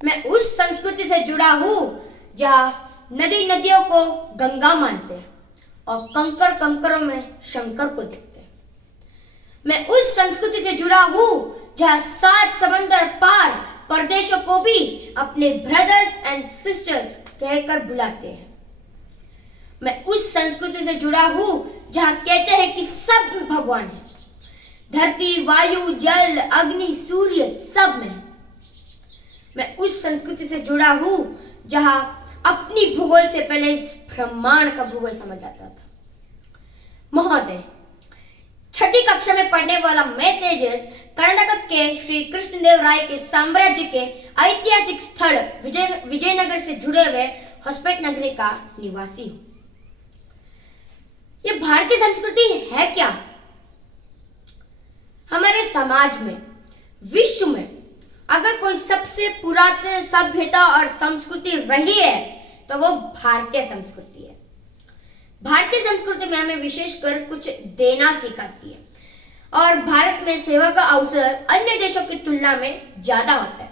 मैं उस संस्कृति से जुड़ा हूँ जहाँ नदी नदियों को गंगा मानते हैं और कंकर कंकरों में शंकर को देखते हैं। मैं उस संस्कृति से जुड़ा हूँ जहाँ 7 समंदर पार परदेशों को भी अपने ब्रदर्स एंड सिस्टर्स कहकर बुलाते हैं। मैं उस संस्कृति से जुड़ा हूँ जहाँ कहते हैं कि सब में भगवान है, धरती वायु जल अग्नि सूर्य सब में। मैं उस संस्कृति से जुड़ा हूँ जहाँ अपनी भूगोल से पहले इस ब्रह्मांड का भूगोल समझ आता था। महोदय, 6ठी कक्षा में पढ़ने वाला मैं तेजस कर्नाटक के श्री कृष्णदेवराय के साम्राज्य के ऐतिहासिक स्थल विजयनगर से जुड़े हुए होसपेट नगरी का निवासी हूँ। ये भारतीय संस्कृति है क्या? हमारे समाज में, विश्व में अगर कोई सबसे पुरातन सभ्यता और संस्कृति रही है तो वो भारतीय संस्कृति है। भारतीय संस्कृति में हमें विशेषकर कुछ देना सिखाती है और भारत में सेवा का अवसर अन्य देशों की तुलना में ज्यादा होता है।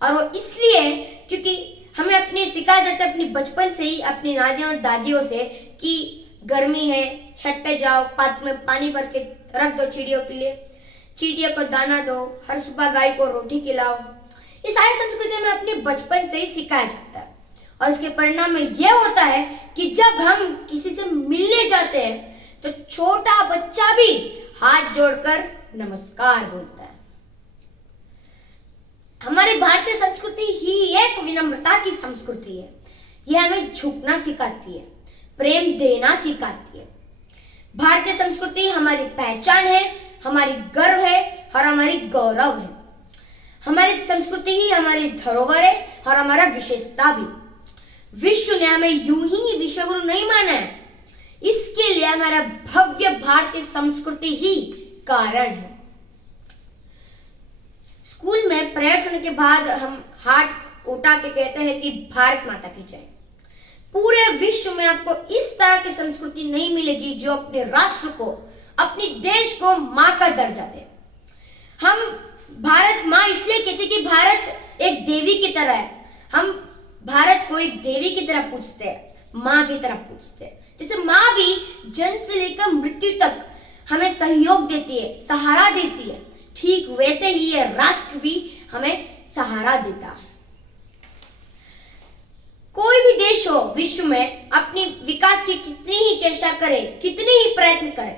और वो इसलिए क्योंकि हमें अपने सिखाया जाता है अपनी बचपन से ही अपनी नानियों और दादियों से कि गर्मी है, छत पे जाओ, पात्र में पानी भर के रख दो चिड़ियों के लिए, चींटियों को दाना दो, हर सुबह गाय को रोटी खिलाओ। ये सारी संस्कृति में अपने बचपन से ही सिखाया जाता है और इसके परिणाम में यह होता है कि जब हम किसी से मिलने जाते हैं तो छोटा बच्चा भी हाथ जोड़कर नमस्कार बोलता है। हमारी भारतीय संस्कृति ही एक विनम्रता की संस्कृति है। यह हमें झुकना सिखाती है, प्रेम देना सिखाती है। भारतीय संस्कृति हमारी पहचान है, हमारी गर्व है और हमारी गौरव है। हमारी संस्कृति ही हमारी धरोहर है और हमारा विशेषता भी। विश्व ने हमें यूं ही विश्वगुरु नहीं माना है, इसके लिए हमारा भव्य भारतीय संस्कृति ही कारण है। स्कूल में प्रेयर सुनने के बाद हम हाथ उठा के कहते हैं कि भारत माता की जय। पूरे विश्व में आपको इस तरह की संस्कृति नहीं मिलेगी जो अपने राष्ट्र को, अपने देश को मां का दर्जा दे। हम भारत मां इसलिए कहते कि भारत एक देवी की तरह है। हम भारत को एक देवी की तरह पूजते हैं, मां की तरह पूजते हैं। जैसे मां भी जन्म से लेकर मृत्यु तक हमें सहयोग देती है, सहारा देती है, ठीक वैसे ही ये राष्ट्र भी हमें सहारा देता है। कोई भी देश हो विश्व में अपनी विकास की कितनी ही चेष्टा करे, कितने ही प्रयत्न करे,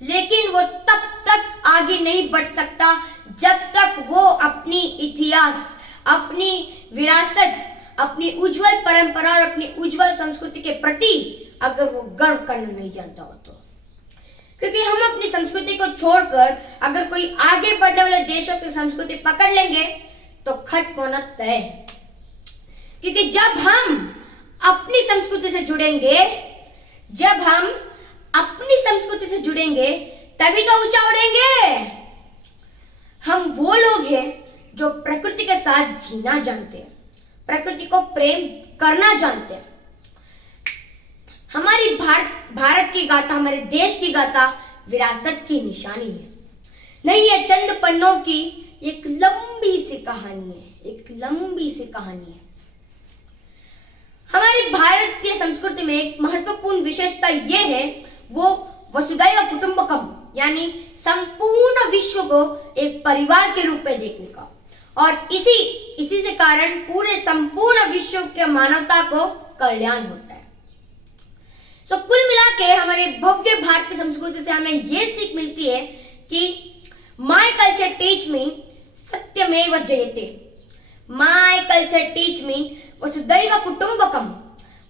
लेकिन वो तब तक आगे नहीं बढ़ सकता जब तक वो अपनी इतिहास, अपनी विरासत, अपनी उज्जवल परंपरा और अपनी उज्जवल संस्कृति के प्रति अगर वो गर्व करना नहीं जानता हो तो। क्योंकि हम अपनी संस्कृति को छोड़कर अगर कोई आगे बढ़ने वाले देशों की संस्कृति पकड़ लेंगे तो खत्म होना तय है। क्योंकि जब हम अपनी संस्कृति से जुड़ेंगे, जब हम अपनी संस्कृति से जुड़ेंगे तभी तो ऊंचा उड़ेंगे। हम वो लोग हैं जो प्रकृति के साथ जीना जानते हैं, प्रकृति को प्रेम करना जानते हैं। हमारी भारत की गाथा, हमारे देश की गाथा विरासत की निशानी है, नहीं है चंद पन्नों की एक लंबी सी कहानी है, एक लंबी सी कहानी है। हमारी भारतीय संस्कृति में एक महत्वपूर्ण विशेषता यह है वो वसुधैव कुटुंबकम, यानी संपूर्ण विश्व को एक परिवार के रूप में देखने का। और इसी से कारण पूरे संपूर्ण विश्व के मानवता को कल्याण होता है। सो कुल मिला के हमारे भव्य भारतीय संस्कृति से हमें यह सीख मिलती है कि माय कल्चर टीच मी सत्यमेव जयते, माय कल्चर टीच मी वसुधैव कुटुंबकम,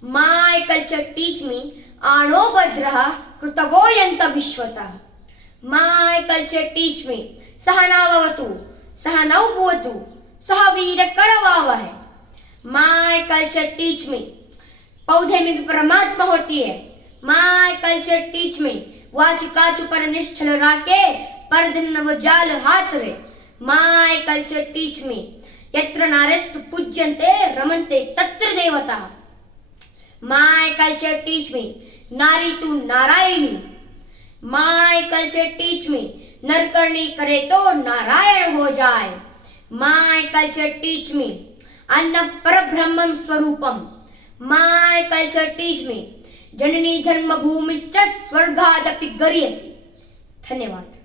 माय कल्चर टीच मी आणो भद्रः कृतवोऽयन्त विश्वतः, माय कल्चर टीच मी सहनाववतु सहनौ भुवतु सह वीर्यकरवावहै, माय कल्चर टीच मी पौधे में भी परमात्मा होती है, माय कल्चर टीच मी वाचिकाचु पर निश्चल राके परधन नव जाल हाथ रे, माय कल्चर टीच मी यत्र नारेस्तु पूज्यन्ते रमन्ते तत्र देवता, माय कल्चर टीच मी नारी तू Narayani, my culture teach me नर करनी करे तो नारायण हो जाए, माय कल्चर टीच मी अन्न परब्रह्मं स्वरूपम। माय कल्चर टीच मी जननी जन्मभूमिश्च स्वर्गादपि गरीयसी। धन्यवाद।